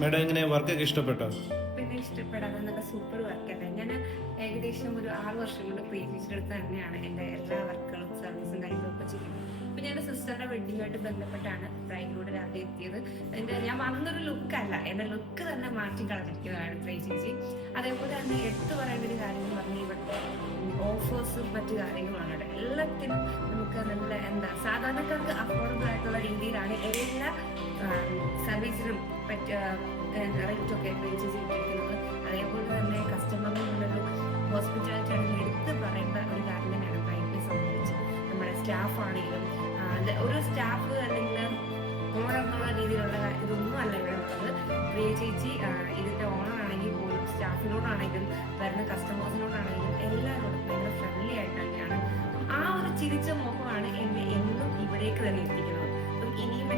Madam എങ്ങനെ വർക്കൊക്കെ ഇഷ്ടപ്പെട്ടോ? പിന്നെ ഇഷ്ടപ്പെടാതെ സൂപ്പർ വർക്കല്ല. ഞാൻ ഏകദേശം ഒരു 6 വർഷം കൊണ്ട് പ്രീമിച്ചിടത്ത് തന്നെയാണ് എൻ്റെ എല്ലാ വർക്കുകളും സർവീസും കാര്യങ്ങളൊക്കെ ചെയ്യുന്നത്. ഇപ്പൊ ഞാൻ സിസ്റ്ററിന്റെ വെഡിങ്ങുമായിട്ട് ബന്ധപ്പെട്ടാണ് ബ്രൈഡിനോട് രാവിലെ എത്തിയത്. ഞാൻ വന്നൊരു ലുക്കല്ല, എൻ്റെ ലുക്ക് തന്നെ മാറ്റി കളഞ്ഞിരിക്കുന്നതാണ് ട്രൈ ചേച്ചി. അതേപോലെ തന്നെ എടുത്തു പറയേണ്ട ഒരു കാര്യം എന്ന് പറഞ്ഞാൽ ഇവിടുത്തെ ഓഫേഴ്സും മറ്റു കാര്യങ്ങളുമാണ്. എല്ലാത്തിനും നമുക്ക് നല്ല സാധാരണക്കാർക്ക് അഫോർഡബിൾ ആയിട്ടുള്ള രീതിയിലാണ് എല്ലാ സർവീസിനും റേറ്റൊക്കെ ട്രൈ ചെയ്തിരിക്കുന്നത്. അതേപോലെ തന്നെ കസ്റ്റമറിനുള്ളൊരു ഹോസ്പിറ്റാലിറ്റിയാണ് എടുത്ത് പറയേണ്ട ഒരു കാര്യം തന്നെയാണ് ബ്രൈഡിനെ സംബന്ധിച്ച്. നമ്മുടെ സ്റ്റാഫ് ആണെങ്കിലും ഒരു സ്റ്റാഫ് അല്ലെങ്കിൽ ഓണർ എന്നുള്ള രീതിയിലുള്ള ഇതൊന്നും അല്ല ഇവിടെ ഉള്ളത്. പ്രിയ ചേച്ചി ഇതിന്റെ ഓണർ ആണെങ്കിൽ പോലും സ്റ്റാഫിനോടാണെങ്കിലും വരുന്ന കസ്റ്റമേഴ്സിനോടാണെങ്കിലും എല്ലാവരോടും ഭയങ്കര ഫ്രണ്ട്ലി ആയിട്ട് തന്നെയാണ്. ആ ഒരു ചിരിച്ച മുഖമാണ് എന്നെ എന്നും ഇവിടേക്ക് തന്നെ എത്തിക്കുന്നത്. അപ്പം ഇനിയും